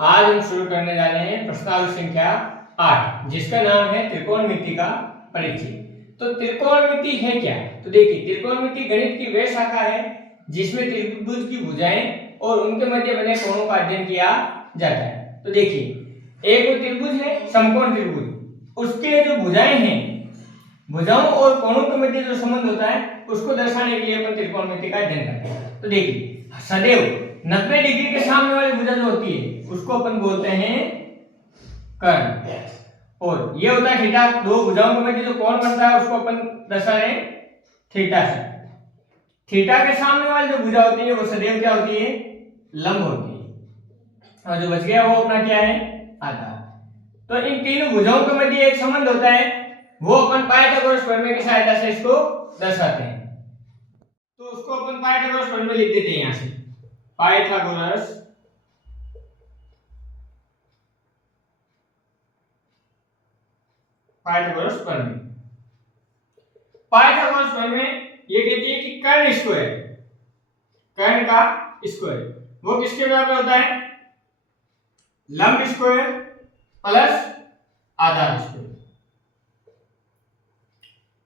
आज हम शुरू करने जा रहे हैं प्रश्नावली संख्या 8 जिसका नाम है त्रिकोणमिति का परिचय। तो त्रिकोणमिति है क्या? तो देखिए, त्रिकोणमिति गणित की वह शाखा है जिसमें त्रिभुज की भुजाएं और उनके मध्य बने कोणों का अध्ययन किया जाता है। तो देखिए, एक वो त्रिभुज है समकोण त्रिभुज, उसके जो भुजाएं हैं, भुजाओं और कोणों के मध्य जो संबंध होता है उसको दर्शाने के लिए अपन त्रिकोणमिति का अध्ययन करते हैं। तो देखिए, सदैव 90 डिग्री के सामने वाली भुजा जो होती है उसको अपन बोलते हैं कर्ण, और ये होता है थीटा। दो भुजाओं के मध्य जो कोण बनता है उसको अपन दर्शा रहे हैं थीटा से। थीटा के सामने वाली जो भुजा होती है वो सदैव क्या होती है? लंब होती है, और जो बच गया वो अपना क्या है? आधार। तो इन तीनों भुजाओं के मध्य एक संबंध होता है, वो अपन पाइथागोरस प्रमेय की सहायता से इसको दर्शाते हैं। तो उसको अपन पाइथागोरस प्रमेय लिख देते हैं यहां से, पाइथागोरस प्रमेय। पाइथागोरस प्रमेय ये कहती है कि कर्ण स्क्वायर, कर्ण का स्क्वायर वो किसके बराबर होता है? लंब स्क्वायर प्लस आधार स्क्वायर।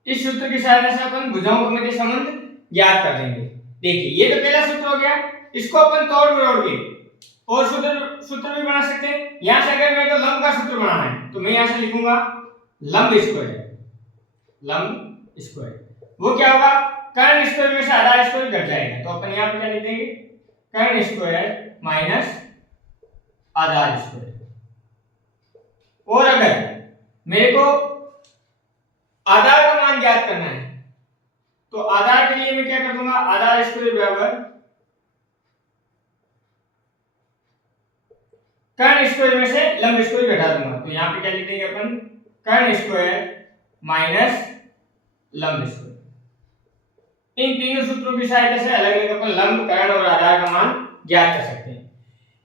इस सूत्र की सहायता से अपन भुजाओं के मध्य संबंध ज्ञात कर देंगे। देखिए, ये तो पहला सूत्र हो गया, इसको अपन तोड़ मरोड़ के और सूत्र भी बना सकते हैं। यहां से अगर मेरे को लंब का सूत्र बनाना है तो मैं यहां से लिखूंगा लंब स्क्वायर। लंब स्क्वायर वो क्या होगा? कर्ण स्क्वायर में से आधार स्क्वायर घट जाएगा, तो अपन यहां पे क्या लिख देंगे? कर्ण स्क्वायर माइनस आधार स्क्वायर। और अगर मेरे को आधार का मान ज्ञात करना है तो आधार के लिए मैं क्या कर दूंगा? आधार स्क्वायर बराबर कर्ण स्क्वायर में से लंब स्क्वायर घटा दूंगा, तो यहां पे क्या लिख देंगे अपन? कर्ण स्क्वायर माइनस लंब स्क्वायर। इन तीनों सूत्रों की सहायता से अलग अलग अपन लंब, कर्ण और आधार का मान ज्ञात कर सकते हैं।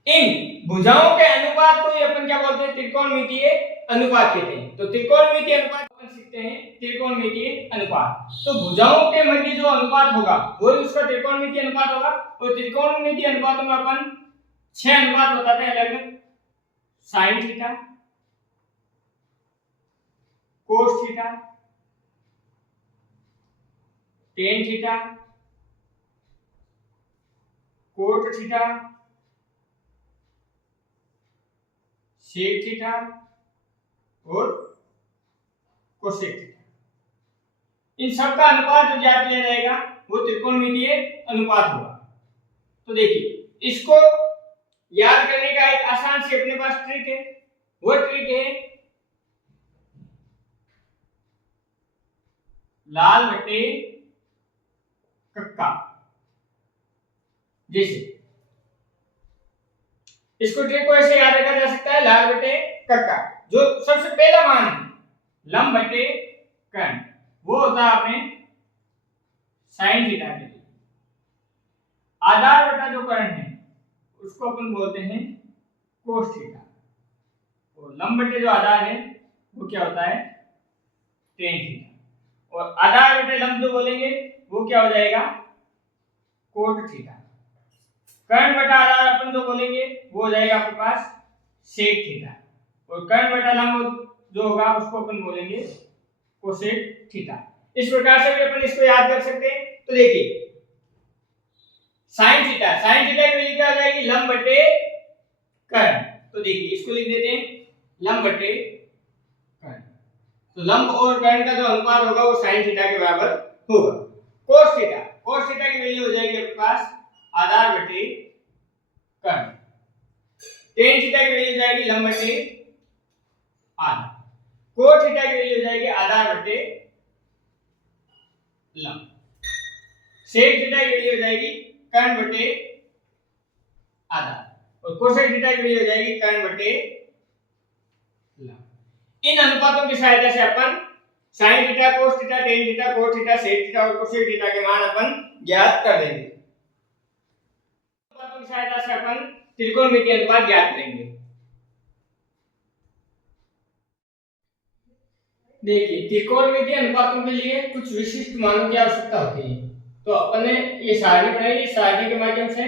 इन भुजाओं के अनुपात को अपन क्या बोलते हैं? त्रिकोणमितीय अनुपात कहते हैं। तो त्रिकोणमितीय अनुपात अपन सीखते हैं, त्रिकोणमितीय अनुपात। तो भुजाओं के मध्य जो अनुपात होगा वो उसका त्रिकोणमितीय अनुपात होगा, और त्रिकोणमितीय अनुपातों में अपन 6 अनुपात बताते हैं अलग अलग: sine theta, cos theta, tan theta, cot theta, sec theta और कोसेक थीटा। इन सब का अनुपात जो ज्ञात किया जाएगा वो त्रिकोणमितीय अनुपात होगा। तो देखिए, इसको याद करने का एक आसान सी अपने पास ट्रिक है, वो ट्रिक है लाल बटे कक्का। जैसे इसको ट्रिक को ऐसे याद रखा जा सकता है, लाल बटे कक्का। जो सबसे पहला मान है लंब बटे कर्ण, वो होता है अपने साइन थीटा के लिए। आधार बटा जो कर्ण है उसको अपन बोलते हैं कोस थीटा, और लंब बटे जो आधार है वो क्या होता है? Tan theta. और आधार बटे लंब जो बोलेंगे वो क्या हो जाएगा? Cot theta. कर्ण बटा आधार अपन जो बोलेंगे वो हो जाएगा आपके पास सेक थीटा, और कर्ण बटा लंब जो होगा उसको अपन बोलेंगे कोसेक थीटा। इस प्रकार से भी अपन इसको याद कर सकते हैं। तो देखिए, साइन थीटा की वैल्यू क्या हो जाएगी? लंब बटे कर्ण। तो देखिए, इसको लिख देते हैं लंब बटे कर्ण। तो लंब और कर्ण का जो अनुपात होगा वो साइन थीटा के बराबर होगा। कोस थीटा की वैल्यू हो जाएगी आपके पास आधार बटे कर्ण। टेन थीटा की वैल्यू हो जाएगी लंब बटे आधार। कोट थीटा की वैल्यू हो जाएगी आधार बटे लंब। सेक थीटा की वैल्यू हो जाएगी कर्ण बटे आधार, और कोसेक थीटा की वैल्यू हो जाएगी कर्ण बटे लंब। इन अनुपातों की सहायता से अपन sine theta, cos theta, tan theta, cot theta, sec theta और कोसेक थीटा के मान अपन ज्ञात कर देंगे। अनुपातों की सहायता से अपन त्रिकोणमितीय अनुपात ज्ञात करेंगे। देखिए, त्रिकोणमितीय अनुपातों के लिए कुछ विशिष्ट मानों की आवश्यकता होती है। तो अपन ने ये सारणी बनाई, इस सारणी के माध्यम से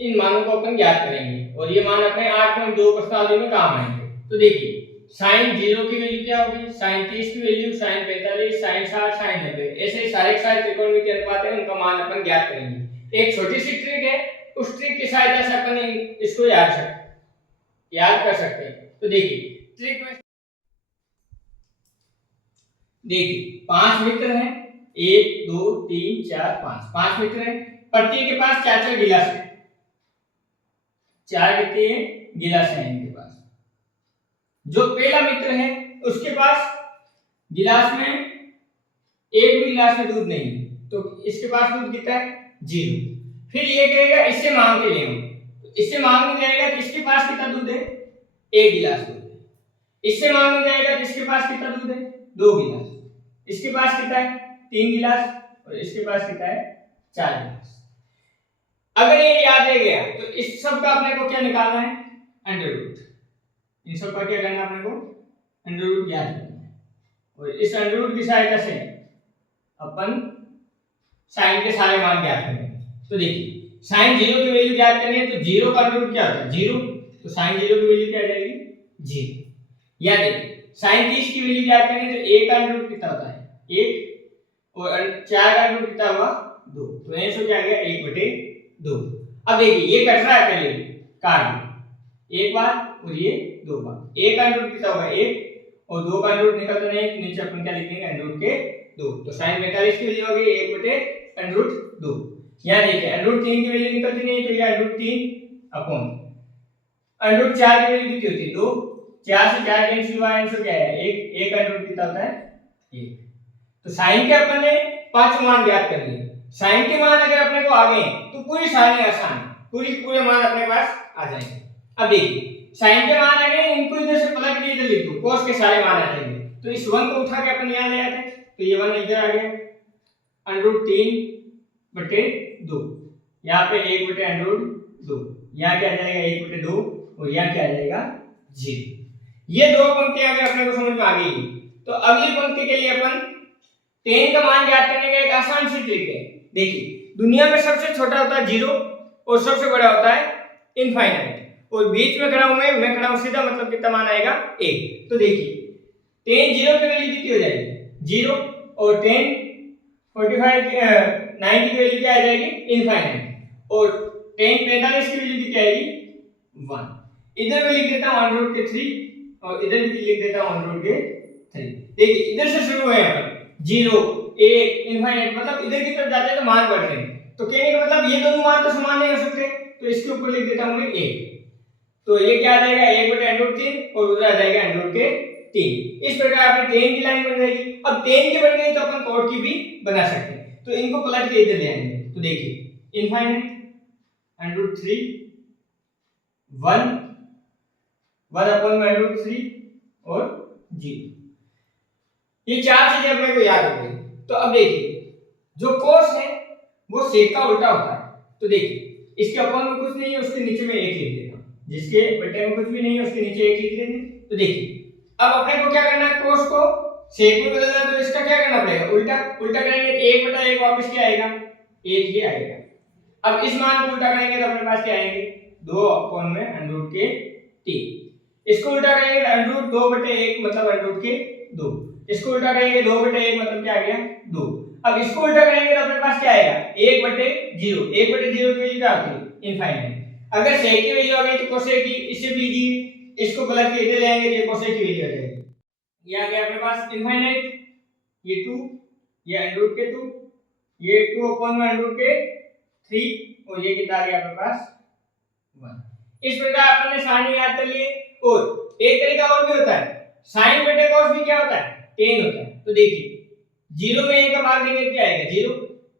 इन मानों को अपन ज्ञात करेंगे। और ये मान अपने 8.2 प्रश्नावली में काम आएंगे। तो देखिए sin 0 की वैल्यू क्या होगी, sin 30 की वैल्यू, sin 45, sin 60, sin 90, ऐसे ही सारे त्रिकोणमितीय अनुपात है उनका मान अपन ज्ञात करेंगे। एक छोटी सी ट्रिक है, उस ट्रिक की सहायता से अपन इसको याद कर सकते हैं। तो देखिए ट्रिक में देखिए 5 मित्र हैं, 1 2 3 4 5 मित्र हैं, प्रत्येक के पास 4 गिलास है, 4 गिलास हैं इनके पास। जो पहला मित्र है उसके पास गिलास में एक भी गिलास में दूध नहीं है, तो इसके पास दूध कितना है, 0। फिर ये कहेगा इससे मांग के ले, तो इससे मांगने जाएगा तो इसके पास कितना दूध है, 1 गिलास दूध है। इससे मांगने जाएगा तो इसके पास कितना दूध है, 2 गिलास। इसके पास कितना है, 3 गिलास, और इसके पास कितना है, 4 गिलास। अगर ये याद रह गया तो इस सब का अपने को क्या निकालना है, अंडर रूट। इन सब का क्या करना है, अपने को अंडर रूट याद करना है, और इस अंडर रूट की सहायता से अपन साइन के सारे मान ज्ञात करेंगे। तो देखिए साइन 0 की वैल्यू ज्ञात करनी है, तो 0 का अंडर रूट क्या होता है, 0, तो साइन 0 की वैल्यू क्या आ जाएगी, 0। या देखिए साइन 30 की वैल्यू ज्ञात करनी है, तो 1 का अंडर रूट कितना होता है, 1, और 4 का अंडर रूट कितना हुआ, 2, तो आंसर क्या आ गया, 1/2। अब देखिए ये कट रहा है, पहले काट दो एक बार और ये 2 बार। 1 का अंडर रूट कितना होगा, 1, और 2 का अंडर रूट निकलता नहीं, नीचे अपन क्या लिखेंगे, अंडर रूट के 2, तो sin 45 की वैल्यू होगी 1/√2। यहां देखिए अंडर रूट 3 की वैल्यू निकलती नहीं, तो ये under root 3 upon under root 4 की वैल्यू कितनी होती है, 2, 4 से 4 कैंसिल हुआ, आंसर क्या है, 1, 1 का अंडर रूट कितना होता है, 1। तो sin के अपन ने 5 मान ज्ञात कर लिए। sin के मान अगर अपने को आ गए तो पूरी सारणी आसान, पूरे मान अपने पास आ जाएंगे। अब देखिए sin के मान आ गए, इनको इधर से पलट के इधर लिख दो, cos के सारे मान आ जाएंगे। तो इस 1 को उठा के अपन यहां ले आते, तो ये 1 इधर आ गया, अंडर रूट 3/2, यहाँ पे 1/√2, यहाँ क्या आ जाएगा, 1/2, और यहाँ क्या आ जाएगा, 0। ये दो पंक्तियां अगर अपने को समझ में आ गई तो अगली पंक्ति के लिए अपन tan का मान ज्ञात करने का एक आसान सी ट्रिक है। देखिए दुनिया में सबसे छोटा होता है 0 और सबसे बड़ा होता है इनफाइनाइट, और बीच में खड़ा हूं मैं खड़ा हूं सीधा, मतलब कितना मान आएगा, 1। तो देखिए tan 0 की वैल्यू कितनी हो जाएगी, 0, और tan 45 90 की वैल्यू क्या आ जाएगी, इनफाइनाइट, और tan 45 की वैल्यू कितनी आएगी, 1। इधर मैं लिख देता हूं अंडर रूट के 3, और इधर भी लिख देता हूं अंडर रूट के 3। देखिए इधर से शुरू है अपन 0 1 इनफाइनाइट, मतलब इधर की तरफ जाते हैं तो मान बढ़ रहे हैं, तो कहने का मतलब ये दोनों मान तो समान नहीं हो सकते, तो इसके ऊपर लिख देता हूं मैं 1। तो ये क्या आ जाएगा, 1/√3, और उधर आ जाएगा अंडर रूट के 3। इस प्रकार अपनी tan की लाइन बन जाएगी। अब tan की बन गई तो अपन cot की भी बना सकते हैं, तो इनको पलट के इधर ले आएंगे। तो देखिए इनफाइनाइट √3 1 1/√3 और 0, ये चार चीजें अपने को याद हो गई। तो अब देखिए जो cos है वो sec का उल्टा होता है, तो देखिए इसके अपॉन में कुछ नहीं है, उसके नीचे में 1 लिख देता हूं, जिसके बटे में कुछ भी नहीं है उसके नीचे 1 लिख देंगे। तो देखिए अब अपने को क्या करना है, cos को sec में बदलना है, तो इसका क्या करना पड़ेगा, उल्टा करेंगे, 1/1 वापस क्या आएगा, 1 ही आएगा। अब इस मान को उल्टा करेंगे तो अपने पास क्या आएंगे, 2 में अंडर रूट के 3। इसको उल्टा करेंगे तो अंडर रूट 2/1 मतलब अंडर रूट के 2। इसको उल्टा करेंगे 2/1 मतलब क्या आ गया, 2। अब इसको उल्टा करेंगे तो अपने पास क्या आएगा, 1/0। 1/0 की वैल्यू क्या होती है, इनफाइनाइट। अगर sec की वैल्यू आ गई तो cosec की, इससे भी इजी, इसको पलट के इधर ले आएंगे तो ये cosec की वैल्यू आ जाएगी। ये आ गया अपने पास इनफाइनाइट, ये 2, ये अंडर रूट के 2, ये 2 में अंडर रूट के 3, और ये कितना आ गया अपने पास 1। इस प्रकार अपन ने सारणी याद कर लिए। और एक तरीका और भी होता है, sin बटे cos भी क्या होता है, tan होता है। तो देखिए 0 में 1 का भाग देंगे क्या आएगा, 0,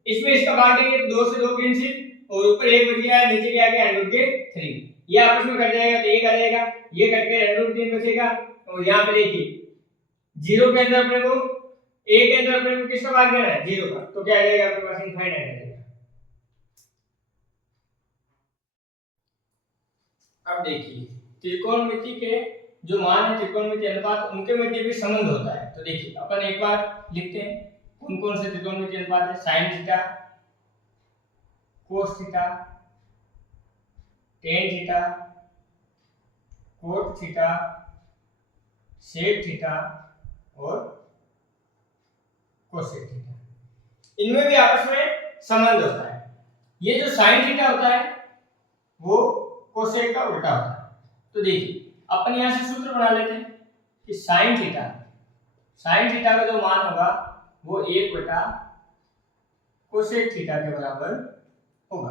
इसमें इसका भाग देंगे तो 2 से 2 कैंसिल, और ऊपर 1 बच गया, नीचे क्या आ गया अंडर रूट के 3, ये आपस में कट जाएगा तो 1 आ जाएगा, ये कट के अंडर रूट 3 बचेगा। और यहां पे देखिए 0 के अंदर अपने को 1 के अंदर अपने को किसका भाग देना है, 0 का, तो क्या आ जाएगा आपके पास, इनफाइनाइट आ जाएगा। अब देखिए त्रिकोणमिति के जो मान है, त्रिकोणमिति अनुपात, उनके मध्य भी संबंध होता है। तो देखिए अपन एक बार लिखते हैं कौन कौन से त्रिकोणमिति अनुपात है, sin theta, cos theta, tan theta, cot theta, sec theta और कोसेक थीटा, इनमें भी आपस में संबंध होता है। ये जो साइन थीटा होता है वो कोसेक का उल्टा होता है। तो देखिए अपन यहां से सूत्र बना लेते हैं कि साइन थीटा का जो मान होगा वो 1 बटा कोसेक थीटा के बराबर होगा।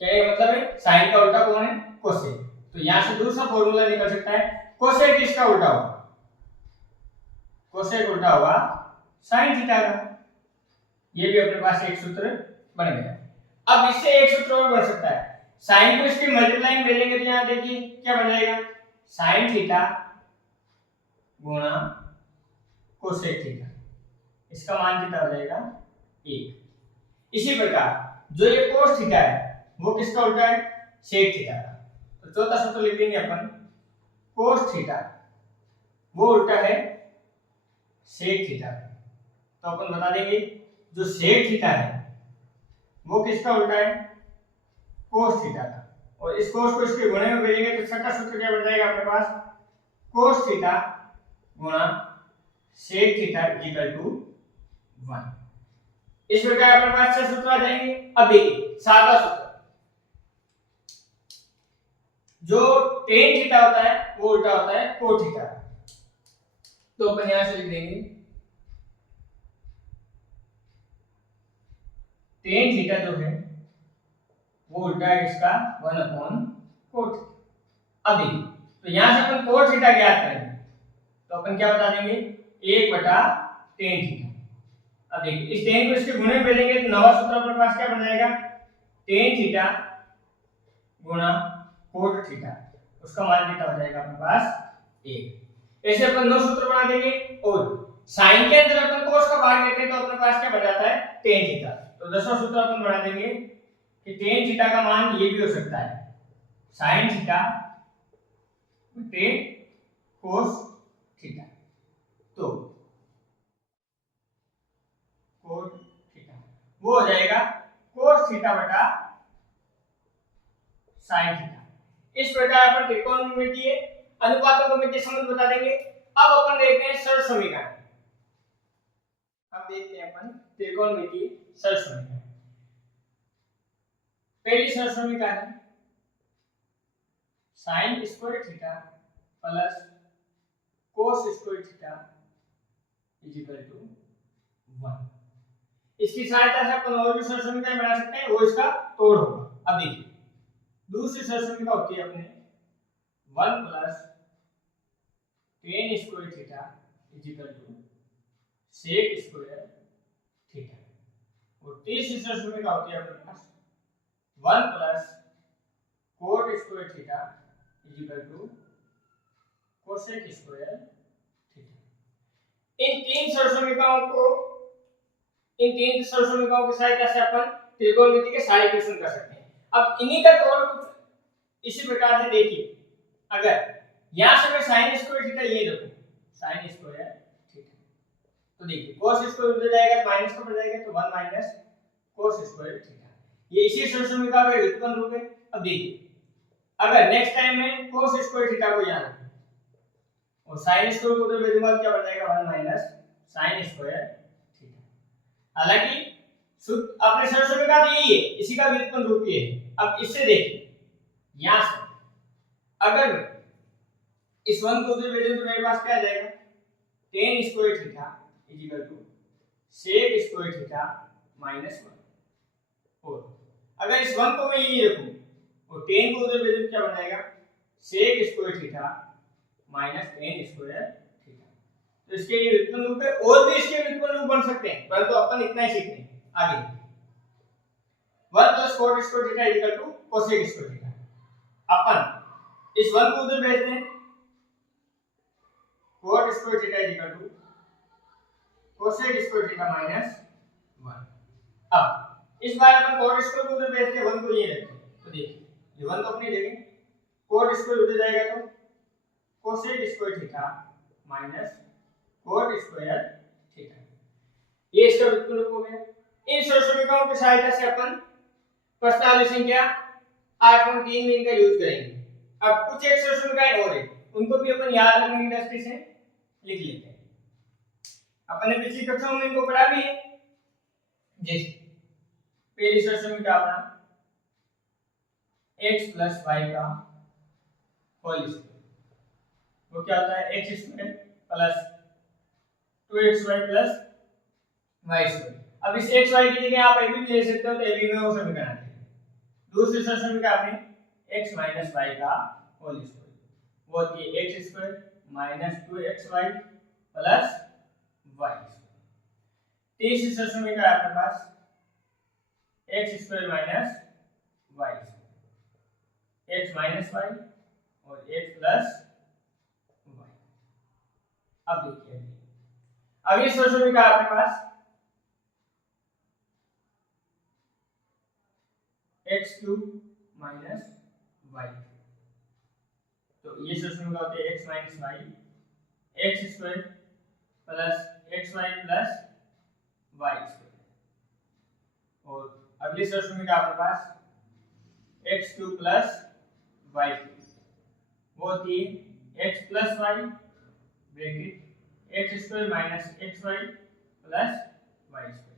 क्या ये मतलब है? साइन का उल्टा कौन है? कोसेक। तो यहां से दूसरा फॉर्मूला निकल सकता है, कोसेक किसका उल्टा होगा? कोसेक उल्टा होगा साइन थीटा का। ये भी अपने पास एक सूत्र बन गया। अब इससे एक सूत्र और बन सकता है, साइन को इसके मल्टीप्लाई में भेजेंगे तो यहां देखिए क्या बन जाएगा, साइन थीटा गुणा कोसेक थीटा, इसका मान कितना हो जाएगा 1। इसी प्रकार जो ये कोस थीटा है वो किसका उल्टा है? सेक थीटा का। तो चौथा सूत्र लिख देंगे अपन, कोस थीटा वो उल्टा है सेक थीटा का। तो अपन बता देंगे जो सेक थीटा है वो किसका उल्टा है? कोस थीटा का। और इस कोस को इसके गुणे में भेजेंगे तो छठा सूत्र क्या बन जाएगा अपने पास, कोस थीटा गुणा सेक थीटा इक्वल टू 1। इस प्रकार अपने पास 6 सूत्र आ जाएंगे। अब देखिए सातवां सूत्र, जो टेन थीटा होता है वो उल्टा होता है कोट थीटा। तो अपन यहां से लिख देंगे टेन थीटा जो है वो उल्टा है किसका? 1 अपॉन कोट। अब देखिए तो यहां से अपन कोट थीटा ज्ञात करेंगे तो अपन क्या बता देंगे 1 बटा टेन थीटा। अब देखिए इस टेन को इसके गुणे में भेजेंगे तो नवा सूत्र अपने पास क्या बन जाएगा, टेन थीटा गुणा कोट थीटा, उसका मान कितना हो जाएगा अपने पास 1। ऐसे अपन 9 सूत्र बना देंगे। और साइन के अंदर अपन कोस का भाग लेते हैं तो अपने पास क्या बन जाता है टेन थीटा। तो 10वां सूत्र अपन बना देंगे कि टेन थीटा का मान ये भी हो सकता है sine theta tan cos theta. तो कोट थीटा वो हो जाएगा कोस थीटा बटा साइन थीटा। इस प्रकार अपन त्रिकोणमितीय अनुपातों को मितीय संबंध बता देंगे। अब अपन देखते हैं सरल समीकरण। अब देखते हैं अपन त्रिकोणमितीय सरल समीकरण। पहली सरल समीकरण है sine square theta plus cos square theta equal to 1। इसकी सहायता से अपन और भी सरल समीकरण बना सकते हैं, वो इसका तोड़ होगा। अब देखिए दूसरी सरल समीकरण होती है अपने 1 plus tan square theta equal to sec square theta. और तीसरी सरल समीकरण होती है अपने पास 1 plus cot square theta equal to cosec square theta. इन तीन सरल समीकरणों की सहायता से अपन त्रिकोणमिति के सारे इक्वेशन कर सकते हैं। अब इन्हीं का तोड़ कुछ इसी प्रकार से देखिए, अगर यहां से मैं साइन स्क्वायर थीटा ये देखो साइन स्क्वायर थीटा, तो देखिए cos स्क्वायर उधर जाएगा तो माइनस का पड़ जाएगा तो 1 माइनस cos स्क्वायर थीटा, ये इसी सरल समीकरण का व्युत्पन्न रूप है। अब देखिए अगर नेक्स्ट टाइम में cos स्क्वायर थीटा को यहां रखें और sin स्क्वायर को उधर भेजूंगा क्या बन जाएगा 1 माइनस sin स्क्वायर थीटा। हालांकि अपने सरल समीकरण यही है, इसी का व्युत्पन्न रूप ये है। अब इससे देखिए यहां से अगर मैं इस 1 को उधर भेजूं तो मेरे पास क्या आ जाएगा tan square theta equal to sec square theta minus 1। और अगर इस 1 को मैं यही रखूं और tan को उधर भेजूं तो क्या बन जाएगा sec square theta minus tan square theta. तो इसके ये व्युत्पन्न रूप है, और भी इसके व्युत्पन्न रूप बन सकते हैं, परंतु अपन इतना ही सीख रहे हैं। आगे 1 plus cot square theta equal to cosec square theta. अपन इस 1 को उधर भेजते हैं cot square theta equal to cosec square theta minus 1। अब इस बार अपन cot स्क्वायर को उधर भेजते हैं, 1 को ये रखते हैं, तो देखिए ये 1 तो अपनी जगह, cot स्क्वायर उधर जाएगा तो cosec square theta minus cot square theta, ये इसका व्युत्पन्न रूप हो गया। इन सरल समीकरणों की सहायता से अपन प्रश्नावली संख्या 8.3 में इनका यूज करेंगे। अब कुछ एक समीकरण और है, उनको भी अपन याद रखने की दृष्टि से लिख लेते हैं। अपन ने पिछली कक्षाओं में इनको पढ़ा भी है। जैसे पहली समीकरण अपना x प्लस वाई का होल स्क्वायर, वो क्या होता है x square plus 2xy plus y square. अब इस x y की जगह आप a भी ले सकते हो, तो a भी में वो समीकरण आते हैं। दूसरी समीकरण आपने x माइनस वाई का होल स्क्वायर, वो होती है x square minus 2xy plus y square. तीसरी समीकरण आपके पास x square minus y square, x minus y और x प्लस वाई। अब देखिए अगली समीकरण आपके पास x क्यूब माइनस वाई, तो ये समीकरण होते हैं x minus y, x square plus xy plus y square. और अगली समीकरण आपके पास x cube plus y cube, वो होती है x plus y bracket x square minus xy plus y square.